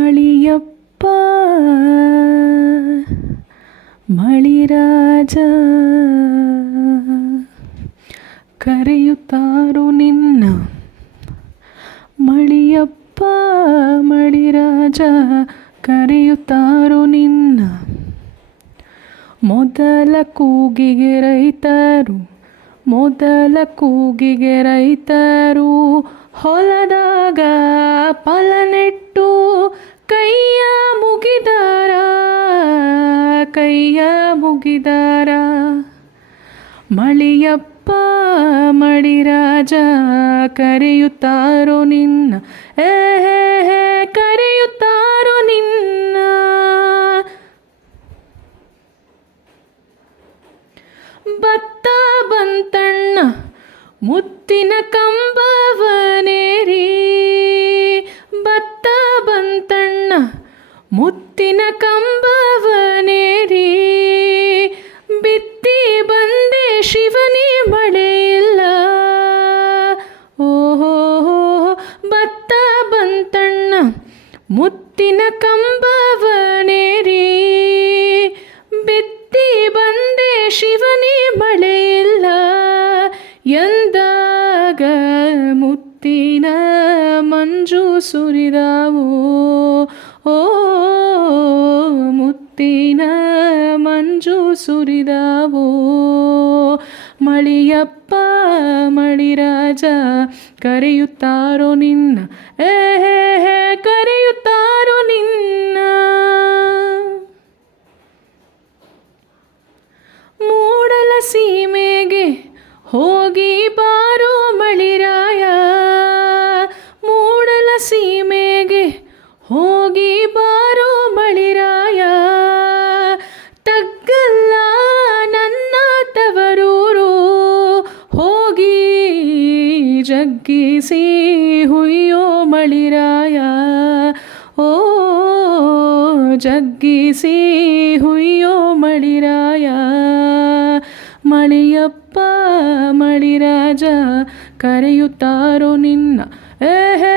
ಮಳಿಯಪ್ಪ ಮಳಿರಾಜ ಕರೆಯುತ್ತಾರು ನಿನ್ನ ಮಳಿಯಪ್ಪ ಮಳಿರಾಜ ಕರೆಯುತ್ತಾರು ನಿನ್ನ ಮೊದಲ ಕೂಗಿಗೆ ರೈತರು, ಮೊದಲ ಕೂಗಿಗೆ ರೈತರು ಹೊಲದಾಗ ಫಲ ಕೈಯ ಮುಗಿದಾರ ಕೈಯ ಮುಗಿದಾರ. ಮಳಿಯಪ್ಪ ಮಳಿರಾಜ ಕರೆಯುತ್ತಾರೋ ನಿನ್ನ, ಏ, ಹೇ ಕರೆಯುತ್ತಾರೋ ನಿನ್ನ. ಬತ್ತ ಬಂತಣ್ಣ, ಮುತ್ತಿನ ಕಂಬವನೇರಿ ಮುತ್ತಿನ ಕಂಬವನೇರಿ ಬಿತ್ತಿ ಬಂದೆ ಶಿವನೇ ಮಳೆ ಇಲ್ಲ. ಓಹೋ ಬತ್ತ ಬಂತಣ್ಣ, ಮುತ್ತಿನ ಕಂಬವನೇರಿ ಬಿತ್ತಿ ಬಂದೆ ಶಿವನೇ ಮಳೆ ಇಲ್ಲ. ಎಂದಾಗ ಮುತ್ತಿನ ಸುರಿದಾವು. ಓ, ಮುತ್ತಿನ ಮಂಜು ಸುರಿದಾವು. ಮಳಿಯಪ್ಪ, ಮಳಿರಾಜ, ಕರೆಯುತ್ತಾರೋ ನಿನ್ನ. ಏ ಕರೆಯುತ್ತಾರೋ ನಿನ್ನ. ಮೂಡಲ ಸೀಮೆಗೆ ಹೋಗಿ ಜಗ್ಗಿಸಿ ಹುಯ್ಯೋ ಮಳಿರಾಯ. ಓ ಜಗ್ಗಿಸಿ ಹುಯ್ಯೋ ಮಳಿರಾಯ. ಮಳಿಯಪ್ಪ ಮಳಿರಾಜ ಕರೆಯುತ್ತಾರೋ ನಿನ್ನ. ಏ ಹೇ